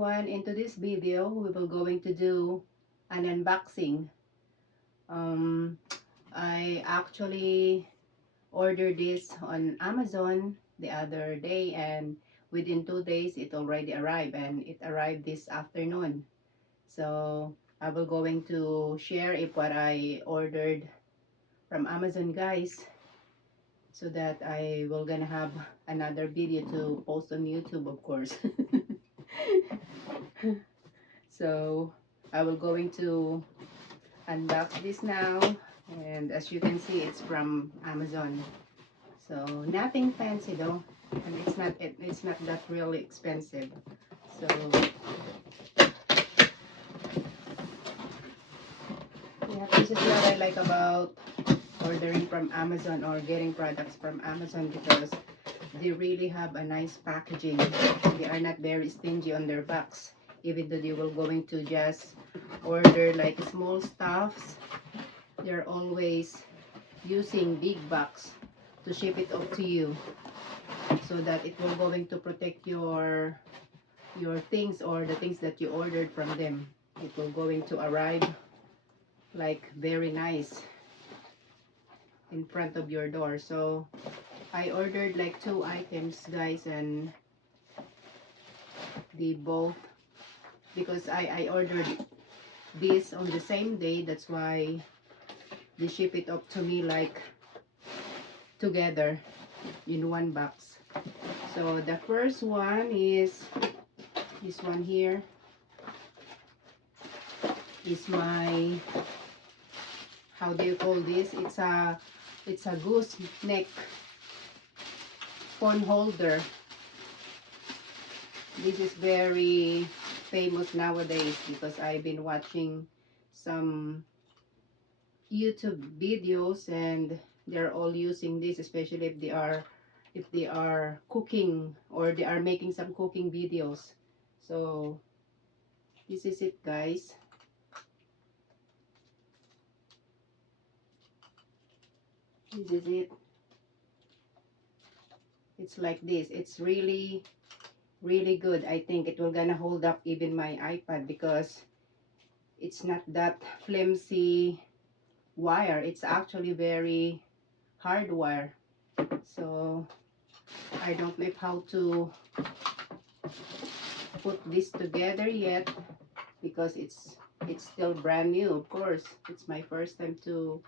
everyone, into this video we will going to do an unboxing. um, I actually ordered this on Amazon the other day, and within 2 days it already arrived, and it arrived this afternoon. So I will going to share if what I ordered from Amazon, guys, so that I will gonna have another video to post on YouTube, of course. So I will going to unbox this now, and as you can see, it's from Amazon. So nothing fancy though, and it's not that really expensive. So yeah, this is what I like about ordering from Amazon or getting products from Amazon, because they really have a nice packaging. They are not very stingy on their box, even though they will going to just order like small stuffs. They're always using big box to ship it up to you, so that it will going to protect your things, or the things that you ordered from them. It will going to arrive like very nice in front of your door. So I ordered like 2 items, guys, and they both, because I ordered this on the same day, that's why they ship it up to me like together in one box. So the first one is this one here. Is my, how do you call this, it's a goose neck phone holder. This is very famous nowadays, because I've been watching some YouTube videos, and they're all using this, especially if they are cooking, or they are making some cooking videos. So this is it, guys. This is it. It's like this. It's really good. I think it will gonna hold up even my iPad, because it's not that flimsy wire. It's actually very hard wire. So I don't know how to put this together yet, because it's still brand new. Of course, it's my first time to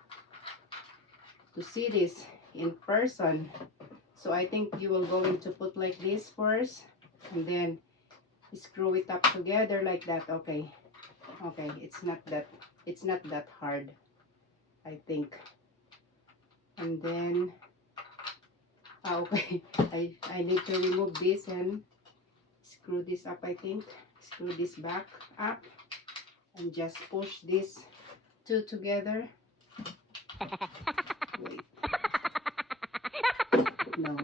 see this in person. So I think you will going to put like this first, and then screw it up together like that. Okay, it's not that hard, I think. And then okay, I need to remove this and screw this up. I think screw this back up and just push this two together. Wait, no,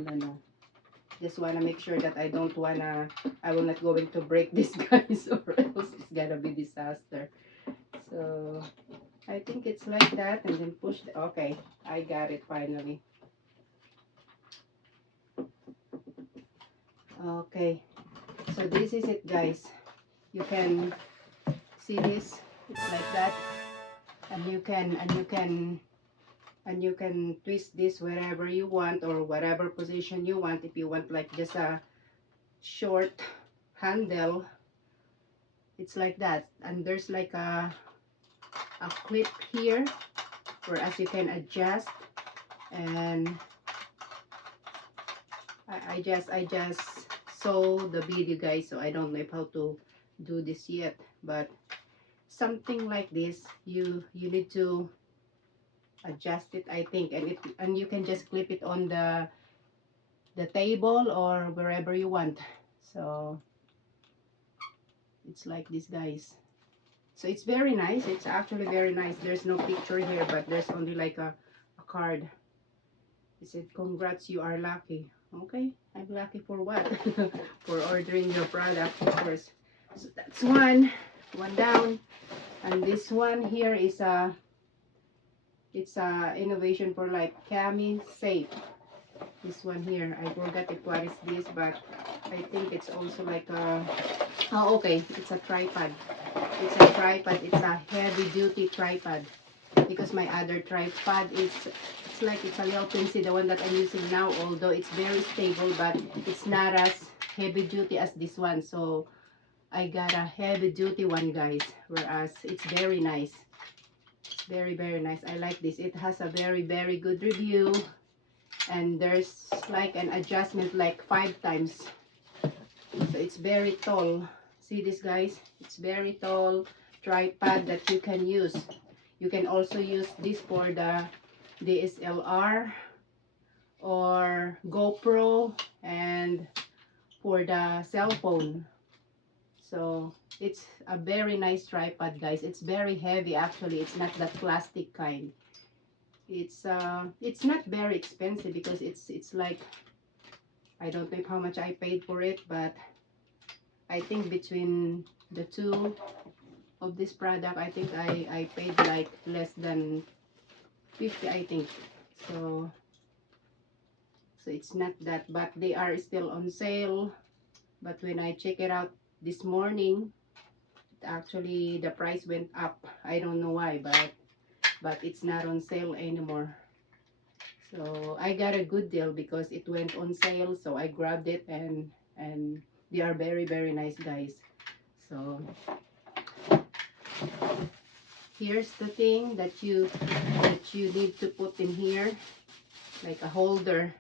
just wanna make sure that I will not going to break this, guys, or else it's gonna be disaster. So I think it's like that, and then push okay, I got it finally. Okay, so this is it, guys. You can see this. It's like that, and you can twist this wherever you want, or whatever position you want. If you want like just a short handle, it's like that. And there's like a clip here, whereas you can adjust. And I just saw the video, guys, so I don't know how to do this yet, but something like this, you need to adjust it, I think, and you can just clip it on the table or wherever you want. So it's like this, guys. So it's very nice. It's actually very nice. There's no picture here, but there's only like a card. It said, "Congrats, you are lucky." Okay, I'm lucky for what? For ordering your product, of course. So that's one down. And this one here is it's a innovation for life, Cami Safe. This one here, I forgot it what is this, but I think it's also like a, oh okay, it's a tripod. It's a tripod. It's a heavy duty tripod, because my other tripod is, it's like it's a little fancy, the one that I'm using now, although it's very stable, but it's not as heavy duty as this one. So I got a heavy duty one, guys, whereas it's very nice. It's very, very nice. I like this. It has a very, very good review, and there's like an adjustment like 5 times. So it's very tall. See this, guys? It's very tall tripod that you can use. You can also use this for the DSLR or GoPro, and for the cell phone. So it's a very nice tripod, guys. It's very heavy actually. It's not that plastic kind. It's not very expensive, because it's like, I don't know how much I paid for it, but I think between the two of this product, I think I paid like less than 50, I think. So it's not that, but they are still on sale. But when I check it out this morning, actually the price went up. I don't know why, but it's not on sale anymore. So I got a good deal because it went on sale, so I grabbed it, and they are very, very nice, guys. So here's the thing that you need to put in here, like a holder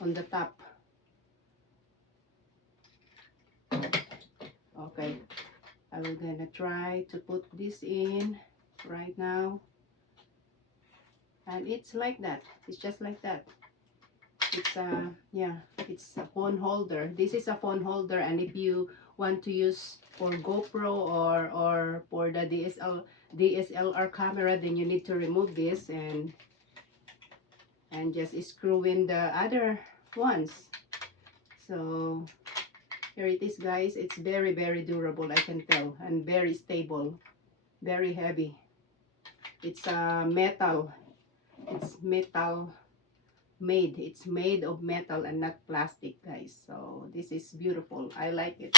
on the top. Okay, I will gonna try to put this in right now, and it's like that. It's just like that. It's yeah, it's a phone holder. This is a phone holder, and if you want to use for GoPro or for the DSLR camera, then you need to remove this and just screw in the other ones. So here it is, guys. It's very, very durable, I can tell, and very stable, very heavy. It's metal. It's metal made. It's made of metal and not plastic, guys. So this is beautiful. I like it.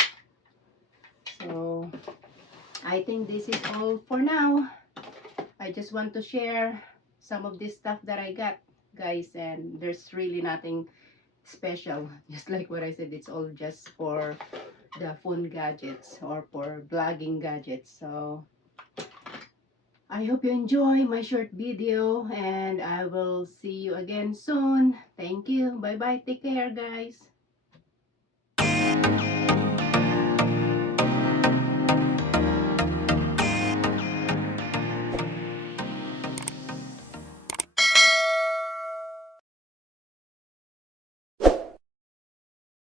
So I think this is all for now. I just want to share some of this stuff that I got, guys, and there's really nothing special. Just like what I said, it's all just for the phone gadgets or for vlogging gadgets. So I hope you enjoy my short video, and I will see you again soon. Thank you. Bye bye. Take care, guys.